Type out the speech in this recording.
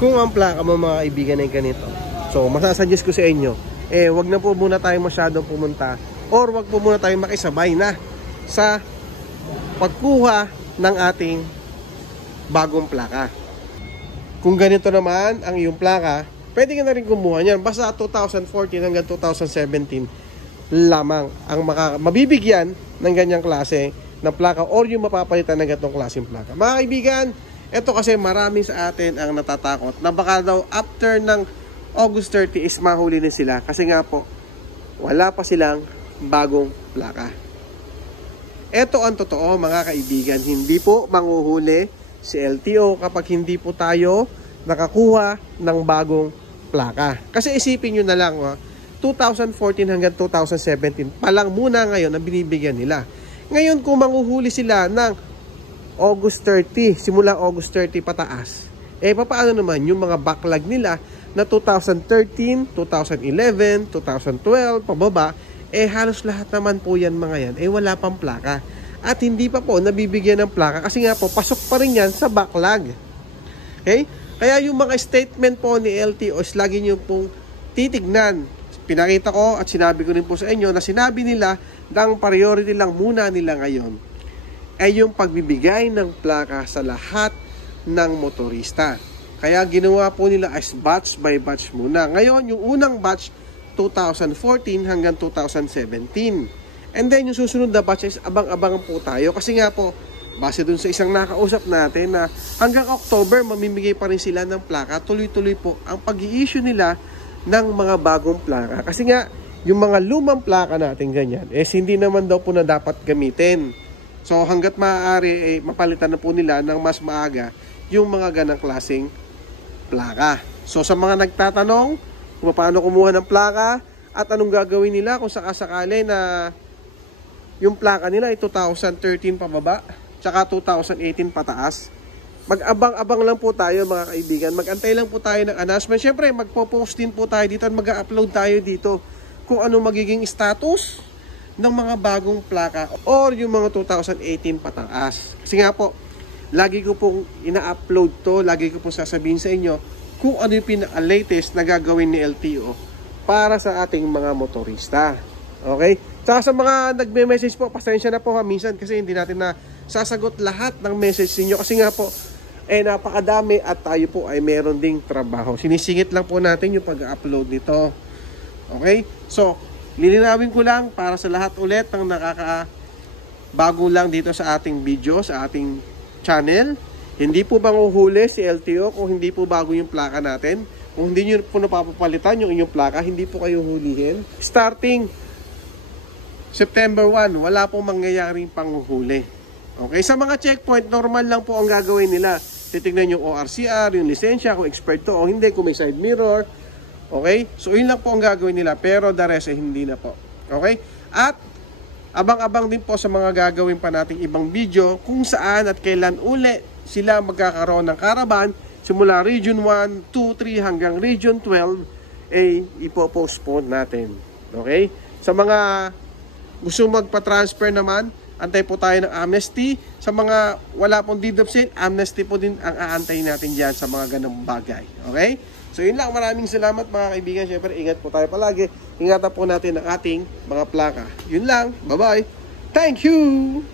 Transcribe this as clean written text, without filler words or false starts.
kung ang plaka mo mga kaibigan ay ganito, so masasuggest ko sa inyo, wag na po muna tayo masyadong pumunta or wag po muna tayo makisabay na sa pagkuha ng ating bagong plaka. Kung ganito naman ang iyong plaka, pwede ka na rin kumuha niyan. Basta 2014 hanggang 2017 lamang ang mabibigyan ng ganyang klase ng plaka or yung mapapalitan ng ganitong klaseng plaka. Mga kaibigan, ito kasi marami sa atin ang natatakot na baka daw after ng August 30 is mahuli na sila kasi nga po wala pa silang bagong plaka. Ito ang totoo mga kaibigan, hindi po manghuhuli si LTO kapag hindi po tayo nakakuha ng bagong plaka. Kasi isipin nyo na lang, 2014 hanggang 2017 pa lang muna ngayon ang binibigyan nila. Ngayon kung manghuhuli sila ng August 30, simula August 30 pataas, papaano naman yung mga backlog nila na 2013, 2011, 2012, pababa, halos lahat naman po yan mga yan, wala pang plaka. At hindi pa po nabibigyan ng plaka kasi nga po, pasok pa rin yan sa backlog. Okay? Kaya yung mga statement po ni LTO is lagi nyo pong titignan. Pinakita ko at sinabi ko rin po sa inyo na sinabi nila na ang priority lang muna nila ngayon ay yung pagbibigay ng plaka sa lahat ng motorista. Kaya ginawa po nila as batch by batch muna. Ngayon, yung unang batch 2014 hanggang 2017. And then yung susunod na batch is abang-abang po tayo kasi nga po base dun sa isang nakausap natin na hanggang October mamimigay pa rin sila ng plaka. Tuloy-tuloy po ang pag-i-issue nila ng mga bagong plaka. Kasi nga yung mga lumang plaka natin ganyan hindi naman daw po na dapat gamitin. So hanggat maaari mapalitan na po nila ng mas maaga yung mga ganang klaseng plaka. So sa mga nagtatanong kung paano kumuha ng plaka at anong gagawin nila kung sakasakali na yung plaka nila ay 2013 pababa tsaka 2018 pataas, mag-abang-abang lang po tayo mga kaibigan. Mag-antay lang po tayo ng announcement. Siyempre magpo-post din po tayo dito at mag-upload tayo dito kung ano magiging status ng mga bagong plaka or yung mga 2018 pataas. Kasi nga po lagi ko pong ina-upload to, lagi ko pong sasabihin sa inyo kung ano yung pinaka-latest na gagawin ni LTO para sa ating mga motorista. Okay? Tsaka sa mga nagme-message po, pasensya na po minsan kasi hindi natin na sasagot lahat ng message niyo kasi nga po napakadami at tayo po ay meron ding trabaho. Sinisingit lang po natin yung pag-upload nito. Okay? So, lilinawin ko lang para sa lahat ulit ng bago lang dito sa ating video, sa ating channel. Hindi po manghuhuli si LTO kung hindi po bago yung plaka natin. Kung hindi nyo po napapapalitan yung inyong plaka, hindi po kayo hulihin. Starting September 1, wala pong mangyayaring panghuhuli. Okay, sa mga checkpoint, normal lang po ang gagawin nila. Titignan yung ORCR, yung lisensya, kung expert to o hindi, kung may side mirror. Okay, so yun lang po ang gagawin nila, pero the rest hindi na po. Okay, at abang-abang din po sa mga gagawin pa nating ibang video kung saan at kailan uli sila magkakaroon ng caravan simula Region 1, 2, 3 hanggang Region 12 ipopostpone natin. Okay? Sa mga gusto magpa-transfer naman, antay po tayo ng amnesty. Sa mga wala pong deed of sale, amnesty po din ang aantayin natin dyan sa mga ganong bagay. Okay? So yun lang, maraming salamat mga kaibigan. Siyempre, ingat po tayo palagi. Ingatan po natin ang ating mga plaka. Yun lang, bye-bye. Thank you!